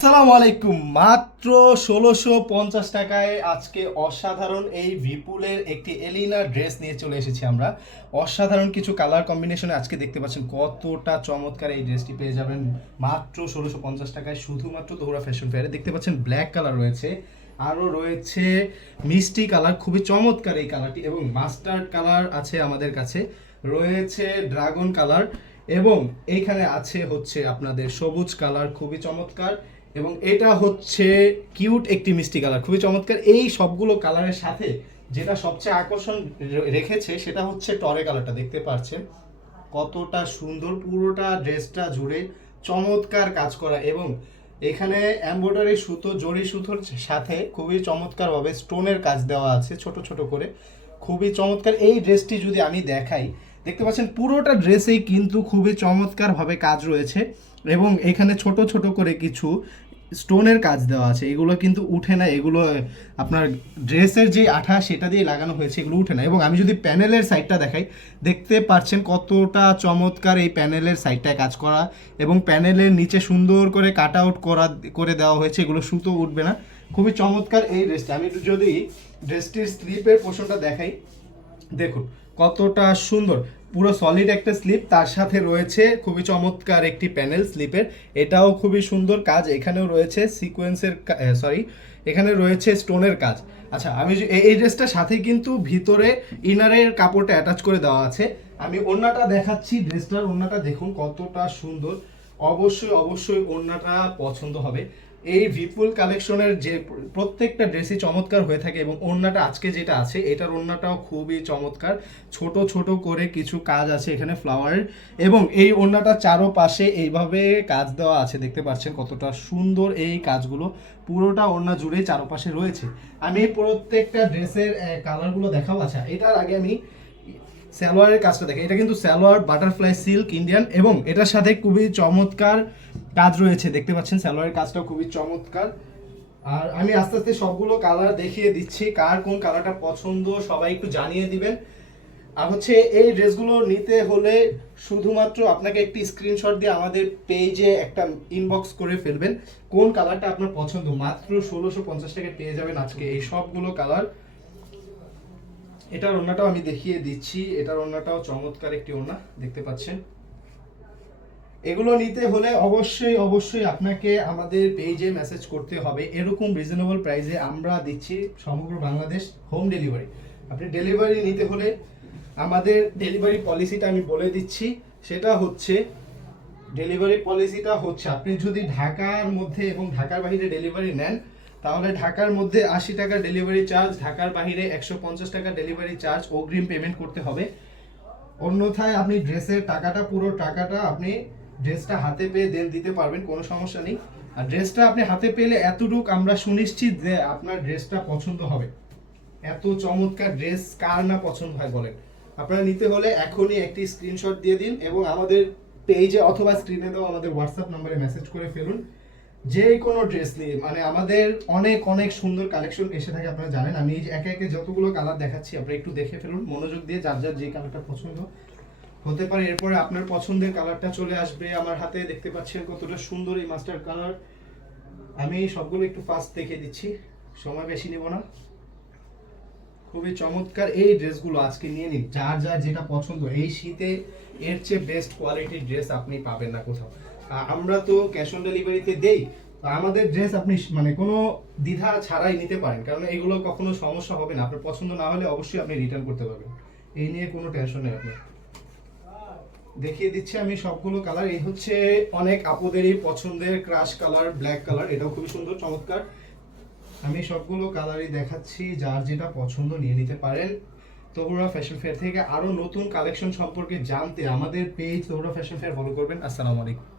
আসসালামু আলাইকুম। মাত্র ষোলোশো পঞ্চাশ টাকায় আজকে অসাধারণ এই ভিপুলের একটি এলিনা ড্রেস নিয়ে চলে এসেছি আমরা। অসাধারণ কিছু কালার কম্বিনেশনে আজকে দেখতে পাচ্ছেন কতটা চমৎকার এই ড্রেসটি পেয়ে যাবেন। মাত্র ষোলোশো পঞ্চাশ টাকায় শুধুমাত্র দৌড়া ফ্যাশন ফেয়ারে দেখতে পাচ্ছেন ব্ল্যাক কালার রয়েছে। আরও রয়েছে মিষ্টি কালার খুবই চমৎকার এই কালারটি এবং মাস্টার্ড কালার আছে আমাদের কাছে। রয়েছে ড্রাগন কালার এবং এইখানে আছে হচ্ছে আপনাদের সবুজ কালার খুবই চমৎকার। এবং এটা হচ্ছে কিউট একটি মিষ্টি কালার। খুবই চমৎকার। এই সবগুলো কালারের সাথে যেটা সবচেয়ে আকর্ষণ রেখেছে সেটা হচ্ছে টরে কালারটা, দেখতে পাচ্ছেন? কতটা সুন্দর, পুরোটা ড্রেসটা জুড়ে চমৎকার কাজ করা এবং এখানে এমব্রয়ডারি সুতো জড়ি সুতোর সাথে খুবই চমৎকারভাবে স্টোনের কাজ দেওয়া আছে ছোট ছোট করে। খুবই চমৎকার। এই ড্রেসটি যদি আমি দেখাই, দেখতে পাচ্ছেন পুরোটা ড্রেসেই কিন্তু খুবই চমৎকারভাবে কাজ রয়েছে এবং এখানে ছোট ছোট করে কিছু স্টোনের কাজ দেওয়া আছে, এগুলো কিন্তু উঠে না, এগুলো আপনার ড্রেসের যে আঠা সেটা দিয়ে লাগানো হয়েছে, এগুলো উঠে না। এবং আমি যদি প্যানেলের সাইডটা দেখাই, দেখতে পাচ্ছেন কতটা চমৎকার এই প্যানেলের সাইডটায় কাজ করা এবং প্যানেলের নিচে সুন্দর করে কাট আউট করা, করে দেওয়া হয়েছে, এগুলো সুতো উঠবে না। খুবই চমৎকার এই ড্রেসটা আমি একটু যদি ড্রেসটির স্লিপের পোর্শনটা দেখাই, দেখুন কতটা সুন্দর। পুরো সলিড একটা স্লিপ তার সাথে রয়েছে খুবই চমৎকার একটি প্যানেল স্লিপের এটাও খুবই সুন্দর কাজ, এখানেও রয়েছে সিকোয়েন্সের সরি এখানে রয়েছে স্টোনের কাজ। আচ্ছা আমি এই ড্রেসটার সাথে কিন্তু ভিতরে ইনারের কাপড়টা অ্যাটাচ করে দেওয়া আছে। আমি ওড়নাটা দেখাচ্ছি ড্রেসটার ওড়নাটা দেখুন কতটা সুন্দর। অবশ্যই অবশ্যই ওড়নাটা পছন্দ হবে। এই ভিপুল কালেকশনের যে প্রত্যেকটা ড্রেসই চমৎকার হয়ে থাকে এবং ওড়নাটা আজকে যেটা আছে, এটার ওড়নাটাও খুবই চমৎকার। ছোট ছোট করে কিছু কাজ আছে এখানে ফ্লাওয়ারের এবং এই ওড়নাটা চারো পাশে এইভাবে কাজ দেওয়া আছে, দেখতে পাচ্ছেন কতটা সুন্দর এই কাজগুলো। পুরোটা ওড়না জুড়ে চারপাশে রয়েছে। আমি প্রত্যেকটা ড্রেসের কালারগুলো দেখাবো। আচ্ছা এটার আগে আমি সালোয়ারের কাজটা দেখে। এটা কিন্তু সালোয়ার বাটারফ্লাই সিল্ক ইন্ডিয়ান এবং এটার সাথে খুবই চমৎকার কাজ রয়েছে, দেখতে পাচ্ছেন সালোয়ারের কাজটাও খুবই চমৎকার। আর আমি আস্তে আস্তে সবগুলো কালার দেখিয়ে দিচ্ছি, কার কোন কালারটা পছন্দ সবাই একটু জানিয়ে দিবেন। আর হচ্ছে এই ড্রেসগুলো নিতে হলে শুধুমাত্র আপনাকে একটি স্ক্রিনশট দিয়ে আমাদের পেজে একটা ইনবক্স করে ফেলবেন, কোন কালারটা আপনার পছন্দ। মাত্র ষোলোশো পঞ্চাশ টাকায় পেয়ে যাবেন আজকে এই সবগুলো কালার এটার ওড়নাটাও আমি দেখিয়ে দিচ্ছি এটার ওড়নাটাও চমৎকার একটি ওড়না, দেখতে পাচ্ছেন। এগুলো নিতে হলে অবশ্যই অবশ্যই আপনাকে আমাদের পেজে মেসেজ করতে হবে। এরকম রিজনেবল প্রাইসে আমরা দিচ্ছি সমগ্র বাংলাদেশ হোম ডেলিভারি আপনি ডেলিভারি নিতে হলে আমাদের ডেলিভারি পলিসিটা আমি বলে দিচ্ছি। সেটা হচ্ছে ডেলিভারি পলিসিটা হচ্ছে, আপনি যদি ঢাকার মধ্যে এবং ঢাকার বাইরে ডেলিভারি নেন, তাহলে ঢাকার মধ্যে আশি টাকা ডেলিভারি চার্জ ঢাকার বাইরে একশো পঞ্চাশ টাকা ডেলিভারি চার্জ অগ্রিম পেমেন্ট করতে হবে। অন্যথায় আপনি ড্রেসের টাকাটা, পুরো টাকাটা আপনি ড্রেসটা হাতে পেয়ে দেন দিতে পারবেন, কোনো সমস্যা নেই। আর ড্রেসটা আপনি হাতে পেলে এতটুক আমরা সুনিশ্চিত যে আপনার ড্রেসটা পছন্দ হবে। এত চমৎকার ড্রেস কার না পছন্দ হয় বলেন। আপনারা নিতে হলে এখনই একটি স্ক্রিনশট দিয়ে দিন এবং আমাদের পেজে অথবা স্ক্রিনে দেওয়া আমাদের হোয়াটসঅ্যাপ নম্বরে মেসেজ করে ফেলুন। যে কোনো ড্রেস নিয়ে মানে আমাদের অনেক অনেক সুন্দর কালেকশন এসে থাকে, আপনারা জানেন। আমি একে একে যতগুলো কালার দেখাচ্ছি, আপনারা একটু দেখে ফেলুন। মনোযোগ দিয়ে যার যার যে কালারটা পছন্দ। হতে পারে, এরপরে আপনার পছন্দের কালারটা চলে আসবে। আমার হাতে দেখতে পাচ্ছেন কতটা সুন্দর এই মাস্টার কালার। আমি সবগুলো একটু ফাস্ট দেখে দিচ্ছি। সময় বেশি নেব না। খুবই চমৎকার এই ড্রেসগুলো আজকে নিয়ে নিন। যার যার যেটা পছন্দ, এই শীতে এর চেয়ে বেস্ট কোয়ালিটির ড্রেস আপনি পাবেন না কোথাও। আমরা তো ক্যাশ অন ডেলিভারিতে দেই আমাদের ড্রেস আপনি মানে কোনো দ্বিধা ছাড়াই নিতে পারেন। কারণ এগুলো কখনো সমস্যা হবে না। আপনার পছন্দ না হলে অবশ্যই আপনি রিটার্ন করতে পারবেন। এই নিয়ে কোনো টেনশন নেই আপনার। দেখিয়ে দিচ্ছি আমি সবগুলো কালার এই হচ্ছে অনেক আপুদেরই পছন্দের ক্রাশ কালার ব্ল্যাক কালার এটাও খুবই সুন্দর, চমৎকার। আমি সবগুলো কালারই দেখাচ্ছি, যার যেটা পছন্দ নিয়ে নিতে পারেন। তহুরা ফ্যাশন ফেয়ার থেকে আরও নতুন কালেকশন সম্পর্কে জানতে আমাদের page Tabura fashion fair follow করবেন। আসসালামু আলাইকুম।